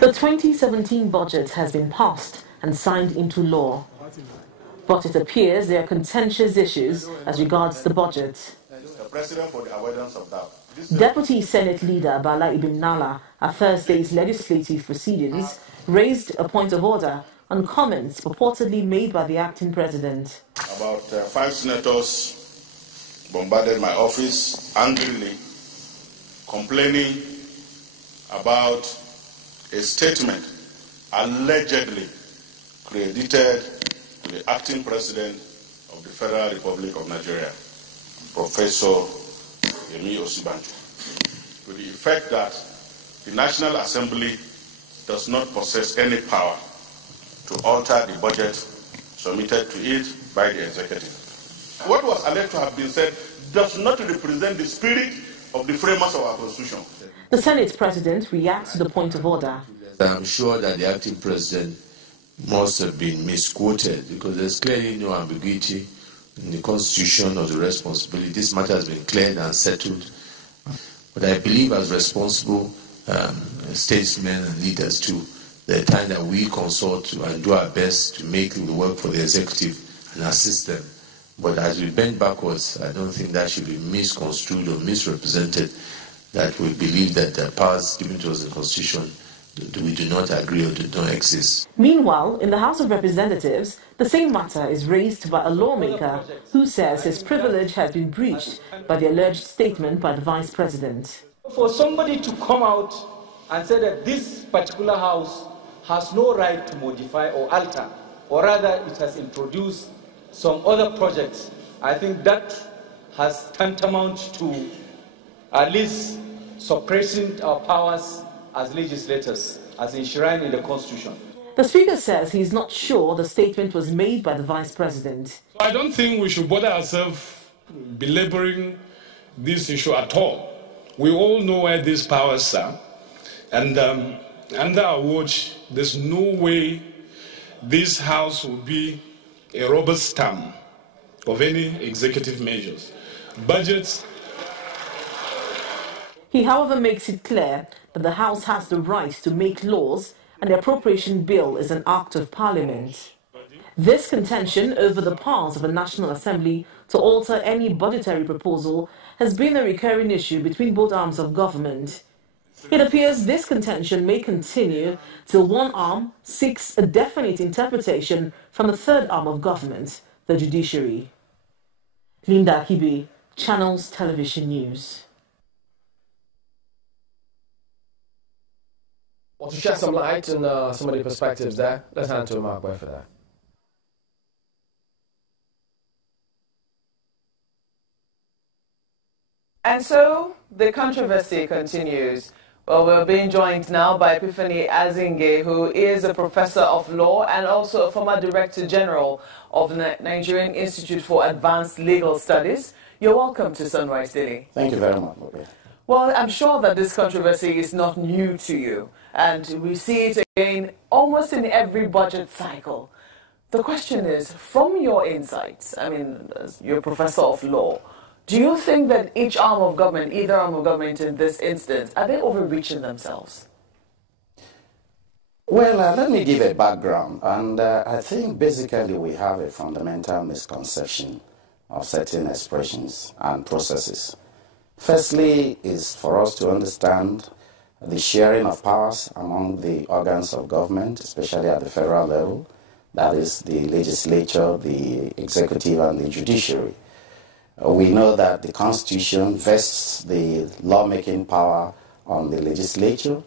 The 2017 budget has been passed and signed into law, but it appears there are contentious issues as regards the budget. Deputy Senate Leader Bala Ibn Nala at Thursday's legislative proceedings raised a point of order on comments purportedly made by the acting president. About 5 senators bombarded my office angrily, complaining about a statement allegedly credited to the acting president of the Federal Republic of Nigeria, Professor Yemi Osibanjo, to the effect that the National Assembly does not possess any power to alter the budget submitted to it by the executive. What was alleged to have been said does not represent the spirit of the framers of our Constitution. The Senate President reacts to the point of order. I'm sure that the acting president must have been misquoted because there's clearly no ambiguity in the Constitution of the responsibility. This matter has been cleared and settled. But I believe as responsible statesmen and leaders too, the time that we consult and do our best to make the work for the executive and assist them. But as we bend backwards, I don't think that should be misconstrued or misrepresented, that we believe that the powers given to us in the Constitution, we do not agree or do not exist. Meanwhile, in the House of Representatives, the same matter is raised by a lawmaker who says his privilege has been breached by the alleged statement by the Vice President. For somebody to come out and say that this particular House has no right to modify or alter, or rather it has introduced some other projects, I think that has tantamount to at least suppressing our powers as legislators, as enshrined in the Constitution. The Speaker says he is not sure the statement was made by the Vice President. I don't think we should bother ourselves belaboring this issue at all. We all know where these powers are, and under our watch, there's no way this House will be a rubber stamp of any executive measures. Budgets. He, however, makes it clear that the House has the right to make laws and the Appropriation Bill is an act of Parliament. This contention over the powers of a National Assembly to alter any budgetary proposal has been a recurring issue between both arms of government. It appears this contention may continue till one arm seeks a definite interpretation from the third arm of government, the judiciary. Linda Akibe, Channels Television News. Well, to shed some light on some of the perspectives there, let's hand to Mark Boy for that. And so the controversy continues. Well, we're being joined now by Epiphany Azinge, who is a professor of law and also a former Director General of the Nigerian Institute for Advanced Legal Studies. You're welcome to Sunrise Daily. Thank you very much. Well, I'm sure that this controversy is not new to you, and we see it again almost in every budget cycle. The question is, from your insights, I mean, you're a professor of law, do you think that each arm of government, either arm of government in this instance, are they overreaching themselves? Well, let me give a background. And I think basically we have a fundamental misconception of certain expressions and processes. Firstly is for us to understand the sharing of powers among the organs of government, especially at the federal level, that is the legislature, the executive, and the judiciary. We know that the Constitution vests the lawmaking power on the legislature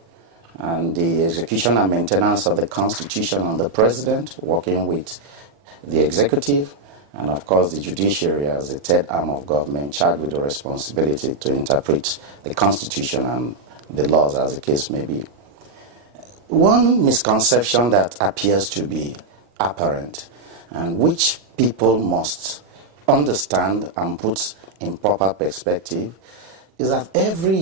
and the execution and maintenance of the Constitution on the President, working with the executive, and of course the judiciary as the third arm of government charged with the responsibility to interpret the Constitution and the laws as the case may be. One misconception that appears to be apparent and which people must understand and put in proper perspective is that every